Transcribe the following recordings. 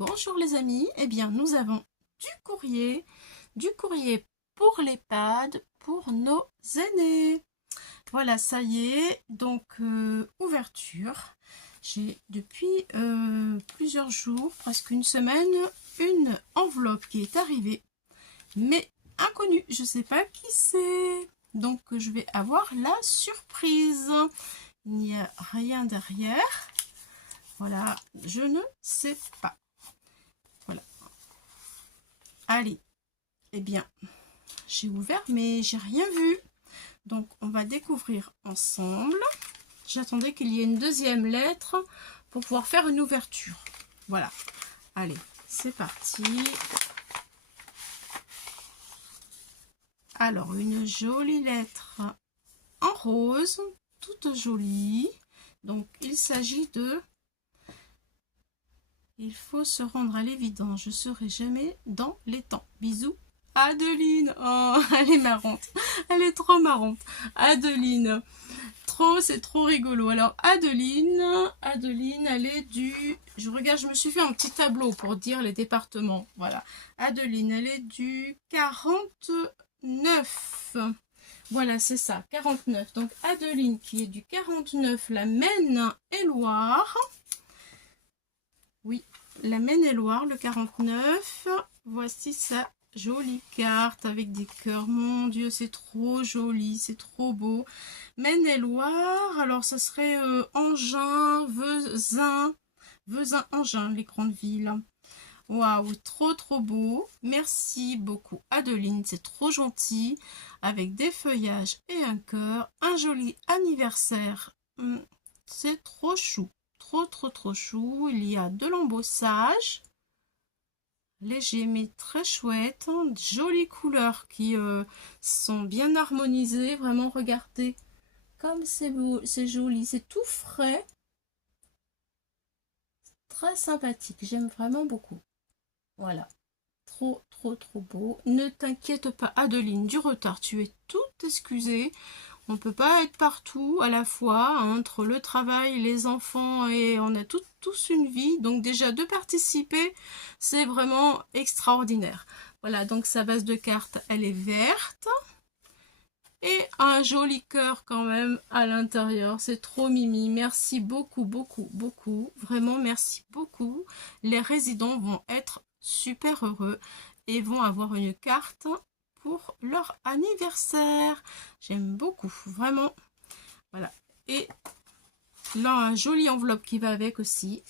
Bonjour les amis, eh bien nous avons du courrier pour l'EHPAD pour nos aînés. Voilà, ça y est, donc ouverture. J'ai depuis plusieurs jours, presque une semaine, une enveloppe qui est arrivée, mais inconnue, je ne sais pas qui c'est. Donc je vais avoir la surprise. Il n'y a rien derrière. Voilà, je ne sais pas. Voilà. Allez, eh bien, j'ai ouvert, mais j'ai rien vu. Donc, on va découvrir ensemble. J'attendais qu'il y ait une deuxième lettre pour pouvoir faire une ouverture. Voilà. Allez, c'est parti. Alors, une jolie lettre en rose, toute jolie. Donc, il s'agit de... Il faut se rendre à l'évidence, je serai jamais dans les temps. Bisous. Adeline, oh, elle est marrante, elle est trop marrante. Adeline, c'est trop rigolo. Alors Adeline, elle est du... Je regarde, je me suis fait un petit tableau pour dire les départements. Voilà, Adeline, elle est du 49. Voilà, c'est ça, 49. Donc Adeline qui est du 49, la Maine-et-Loire. Oui, la Maine-et-Loire, le 49. Voici sa jolie carte avec des cœurs. Mon Dieu, c'est trop joli, c'est trop beau. Maine-et-Loire, alors ça serait Engin, Vezin, Engin, les grandes villes. Waouh, trop beau. Merci beaucoup Adeline, c'est trop gentil. Avec des feuillages et un cœur, un joli anniversaire. C'est trop chou. Trop chou. Il y a de l'embossage. Léger mais très chouette. Jolies couleurs qui sont bien harmonisées. Vraiment, regardez. Comme c'est beau, c'est joli. C'est tout frais. Très sympathique. J'aime vraiment beaucoup. Voilà. Trop beau. Ne t'inquiète pas, Adeline, du retard. Tu es toute excusée. On ne peut pas être partout à la fois, entre le travail, les enfants, et on a tous une vie. Donc déjà, de participer, c'est vraiment extraordinaire. Voilà, donc sa base de cartes, elle est verte. Et un joli cœur quand même à l'intérieur. C'est trop mimi. Merci beaucoup. Vraiment, merci beaucoup. Les résidents vont être super heureux et vont avoir une carte pour leur anniversaire. J'aime beaucoup, vraiment. Voilà. Et là, un joli enveloppe qui va avec aussi.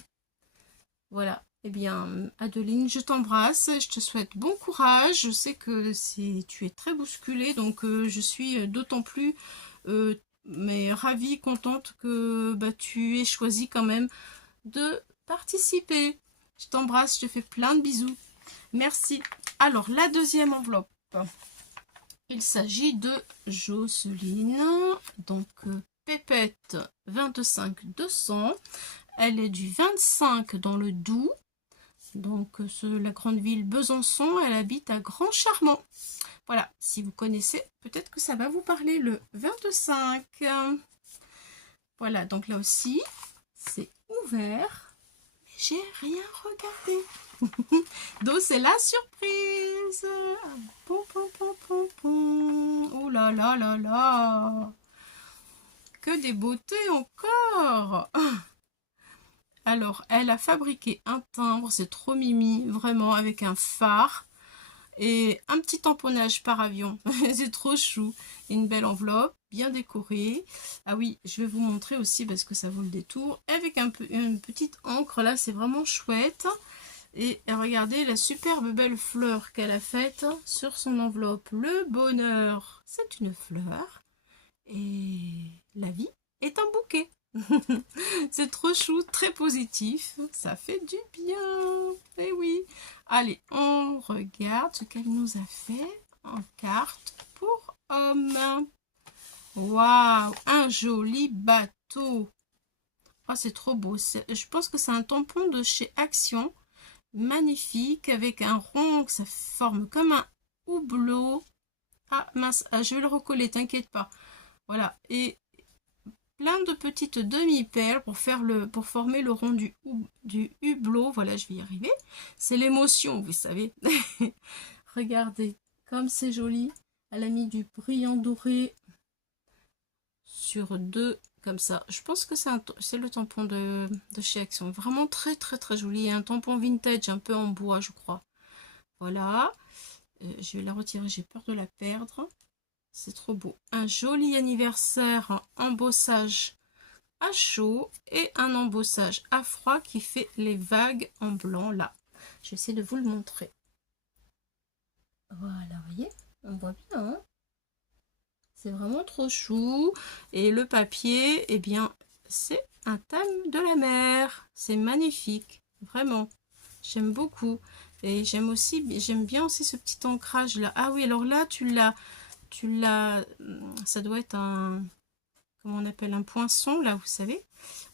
Voilà. Eh bien, Adeline, je t'embrasse. Je te souhaite bon courage. Je sais que tu es très bousculée, donc je suis d'autant plus mais ravie, contente que tu aies choisi quand même de participer. Je t'embrasse, je te fais plein de bisous. Merci. Alors, la deuxième enveloppe. Il s'agit de Jocelyne, donc Pépette 25 200. Elle est du 25 dans le Doubs, donc la grande ville Besançon. Elle habite à Grand Charmant. Voilà, si vous connaissez, peut-être que ça va vous parler, le 25. Voilà, donc là aussi, c'est ouvert. Mais j'ai rien regardé. Donc c'est la surprise. Oh là là. Que des beautés encore. Alors, elle a fabriqué un timbre, c'est trop mimi, vraiment, avec un phare et un petit tamponnage par avion. C'est trop chou. Et une belle enveloppe, bien décorée. Ah oui, je vais vous montrer aussi parce que ça vaut le détour. Avec une petite encre, là, c'est vraiment chouette. Et regardez la superbe belle fleur qu'elle a faite sur son enveloppe. Le bonheur, c'est une fleur. Et la vie est un bouquet. C'est trop chou, très positif. Ça fait du bien. Eh oui. Allez, on regarde ce qu'elle nous a fait en carte pour homme. Waouh, un joli bateau. Oh, c'est trop beau. Je pense que c'est un tampon de chez Action. Magnifique, avec un rond, ça forme comme un hublot. Ah mince, je vais le recoller, t'inquiète pas. Voilà, et plein de petites demi-perles pour former le rond du hublot. Voilà, je vais y arriver. C'est l'émotion, vous savez. Regardez, comme c'est joli. Elle a mis du brillant doré sur 2, comme ça. Je pense que c'est le tampon de chez Action. Vraiment très très très joli. Un tampon vintage, un peu en bois, je crois. Voilà. Je vais la retirer, j'ai peur de la perdre. C'est trop beau. Un joli anniversaire en embossage à chaud et un embossage à froid qui fait les vagues en blanc là. Je vais essayer de vous le montrer. Voilà, vous voyez, on voit bien. Hein, c'est vraiment trop chou. Et le papier, eh bien, c'est un thème de la mer. C'est magnifique, vraiment. J'aime beaucoup. Et j'aime bien aussi ce petit ancrage là. Ah oui, alors là, ça doit être un, comment on appelle, un poinçon là, vous savez.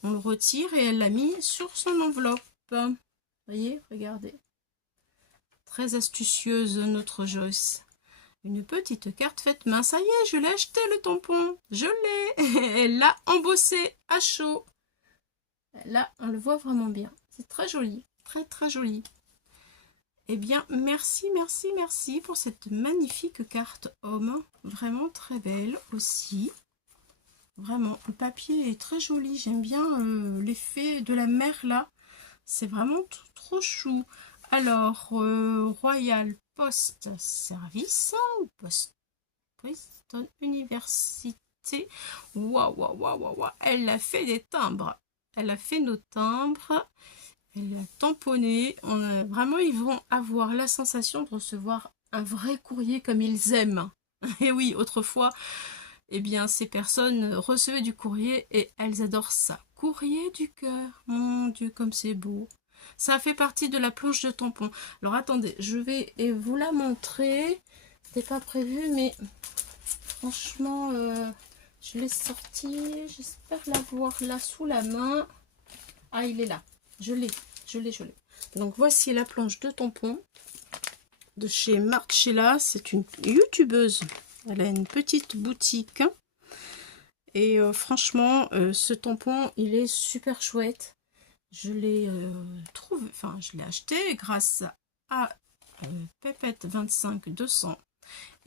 On le retire et elle l'a mis sur son enveloppe. Vous voyez, regardez. Très astucieuse notre Joyce. Une petite carte faite main. Ça y est, je l'ai acheté le tampon. Je l'ai. Elle l'a embossé à chaud. Là, on le voit vraiment bien. C'est très joli. Très très joli. Eh bien, merci, merci, merci pour cette magnifique carte homme. Vraiment très belle aussi. Vraiment, le papier est très joli. J'aime bien l'effet de la mer là. C'est vraiment trop chou. Alors, Royal Post Service ou Boston Université. Waouh, waouh, waouh, waouh. Elle a fait des timbres. Elle a fait nos timbres. Elle a tamponné. Vraiment, ils vont avoir la sensation de recevoir un vrai courrier comme ils aiment. Et oui, autrefois, eh bien, ces personnes recevaient du courrier et elles adorent ça. Courrier du cœur. Mon Dieu, comme c'est beau. Ça fait partie de la planche de tampon. Alors, attendez, je vais vous la montrer. C'était pas prévu, mais franchement, je l'ai sorti. J'espère l'avoir là sous la main. Ah, il est là. Je l'ai. Donc, voici la planche de tampon de chez Marcella. C'est une youtubeuse. Elle a une petite boutique. Et franchement, ce tampon, il est super chouette. Je l'ai je l'ai acheté grâce à Pépette 25 200.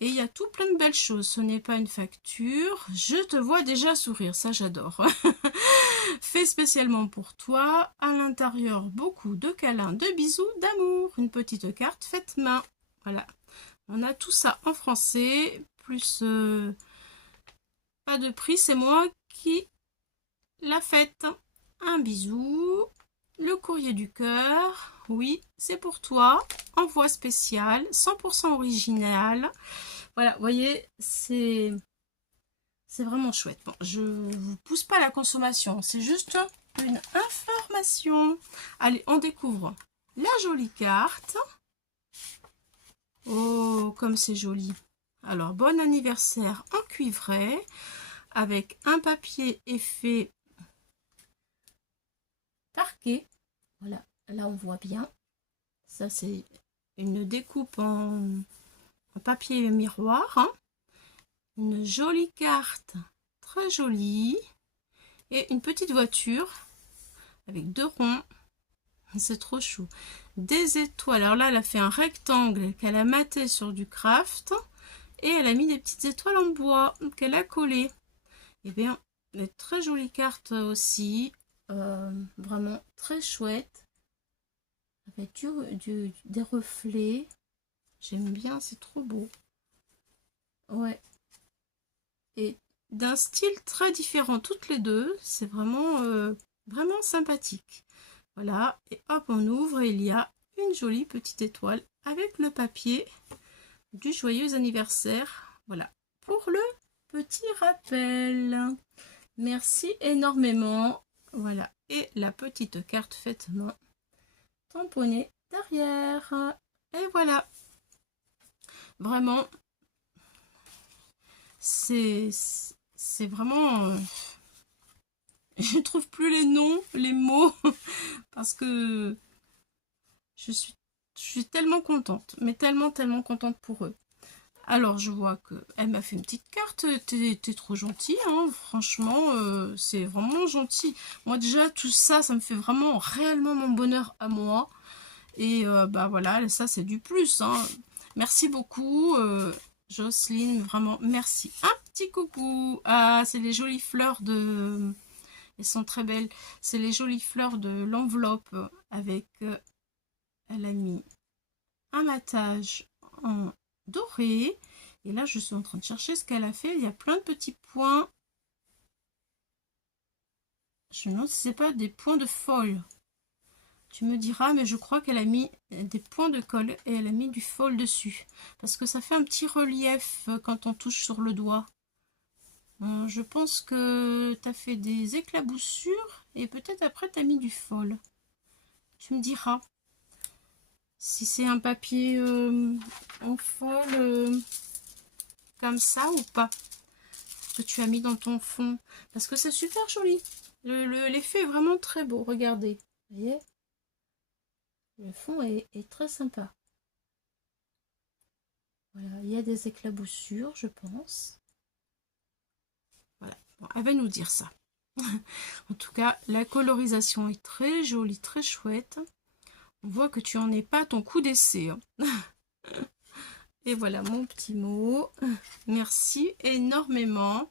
Et il y a tout plein de belles choses. Ce n'est pas une facture. Je te vois déjà sourire. Ça, j'adore. Fait spécialement pour toi. À l'intérieur, beaucoup de câlins, de bisous, d'amour. Une petite carte faite main. Voilà. On a tout ça en français. Plus pas de prix. C'est moi qui l'a faite. Un bisou. Le courrier du cœur. Oui, c'est pour toi. Envoi spécial. 100% original. Voilà, vous voyez, c'est vraiment chouette. Bon, je ne vous pousse pas à la consommation. C'est juste une information. Allez, on découvre la jolie carte. Oh, comme c'est joli. Alors, bon anniversaire en cuivré. Avec un papier effet parquet. Voilà, là on voit bien. Ça c'est une découpe en papier miroir. Hein. Une jolie carte, très jolie. Et une petite voiture avec 2 ronds. C'est trop chou. Des étoiles. Alors là, elle a fait un rectangle qu'elle a maté sur du craft. Et elle a mis des petites étoiles en bois qu'elle a collées. Et bien, une très jolie carte aussi. Vraiment très chouette. Avec des reflets. J'aime bien, c'est trop beau. Ouais. Et d'un style très différent toutes les deux. C'est vraiment, vraiment sympathique. Voilà. Et hop, on ouvre et il y a une jolie petite étoile avec le papier du joyeux anniversaire. Voilà. Pour le petit rappel. Merci énormément. Voilà. Et la petite carte faite main tamponnée derrière. Et voilà. Vraiment, c'est vraiment... je trouve plus les noms, les mots, parce que je suis tellement contente, mais tellement, tellement contente pour eux. Alors, je vois qu'elle m'a fait une petite carte. T'es trop gentil, hein. Franchement, c'est vraiment gentil. Moi, déjà, tout ça, ça me fait vraiment, réellement mon bonheur à moi. Et bah voilà, ça, c'est du plus, hein. Merci beaucoup, Jocelyne. Vraiment, merci. Un petit coucou. Ah, c'est les jolies fleurs de... Elles sont très belles. C'est les jolies fleurs de l'enveloppe avec... elle a mis un matage en doré. Et là, je suis en train de chercher ce qu'elle a fait. Il y a plein de petits points. Je me demande si c'est pas des points de foil. Tu me diras, mais je crois qu'elle a mis des points de colle et elle a mis du foil dessus. Parce que ça fait un petit relief quand on touche sur le doigt. Je pense que tu as fait des éclaboussures et peut-être après tu as mis du foil. Tu me diras si c'est un papier en foil comme ça ou pas. Que tu as mis dans ton fond. Parce que c'est super joli. L'effet est vraiment très beau. Regardez. Vous voyez? Le fond est très sympa. Voilà, il y a des éclaboussures, je pense. Voilà, bon, elle va nous dire ça. En tout cas, la colorisation est très jolie, très chouette. On voit que tu en es pas à ton coup d'essai. Hein. Et voilà mon petit mot. Merci énormément.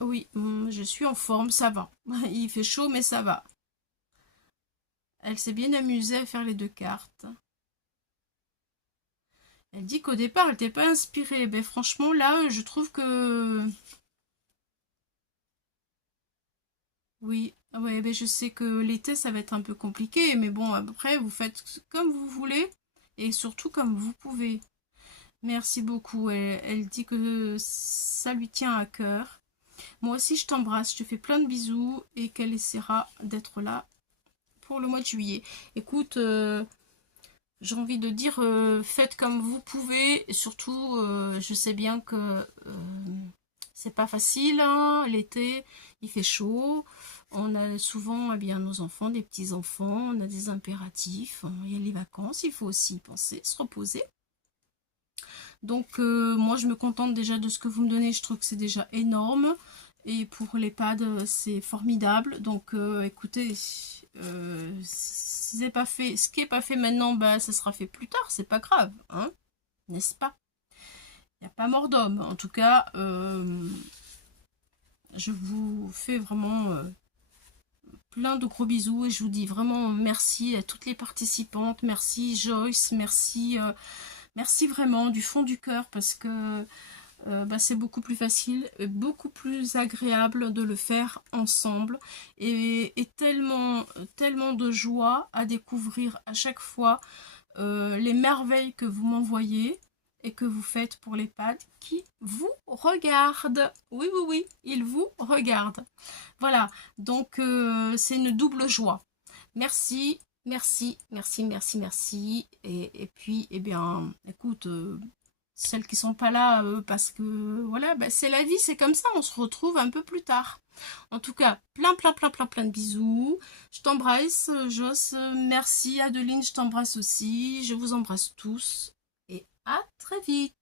Oui, je suis en forme, ça va. Il fait chaud, mais ça va. Elle s'est bien amusée à faire les 2 cartes. Elle dit qu'au départ, elle n'était pas inspirée. Ben, franchement, là, je trouve que... Oui, ouais, ben, je sais que l'été, ça va être un peu compliqué. Mais bon, après, vous faites comme vous voulez. Et surtout comme vous pouvez. Merci beaucoup. Elle dit que ça lui tient à cœur. Moi aussi, je t'embrasse. Je te fais plein de bisous. Et qu'elle essaiera d'être là pour le mois de juillet. Écoute... j'ai envie de dire, faites comme vous pouvez. Et surtout, je sais bien que c'est pas facile, hein, l'été, il fait chaud. On a souvent eh bien, nos enfants, des petits-enfants, on a des impératifs. Il y a les vacances, il faut aussi y penser, se reposer. Donc, moi, je me contente déjà de ce que vous me donnez. Je trouve que c'est déjà énorme. Et pour l'EHPAD, c'est formidable. Donc, écoutez, si c'est pas fait, ce qui n'est pas fait maintenant, bah, ça sera fait plus tard. C'est pas grave, hein, n'est-ce pas? Il n'y a pas mort d'homme. En tout cas, je vous fais vraiment plein de gros bisous et je vous dis vraiment merci à toutes les participantes. Merci Joyce, merci, merci vraiment du fond du cœur parce que bah, c'est beaucoup plus facile, beaucoup plus agréable de le faire ensemble et tellement, tellement de joie à découvrir à chaque fois les merveilles que vous m'envoyez et que vous faites pour l'EHPAD qui vous regarde. Oui, oui, oui, il vous regarde. Voilà, donc c'est une double joie. Merci, merci, merci, merci, merci. Et puis, eh bien, écoute, celles qui sont pas là parce que, voilà, bah, c'est la vie, c'est comme ça, on se retrouve un peu plus tard. En tout cas, plein, plein, plein, plein, plein de bisous. Je t'embrasse, Joss. Merci, Adeline, je t'embrasse aussi. Je vous embrasse tous. Et à très vite.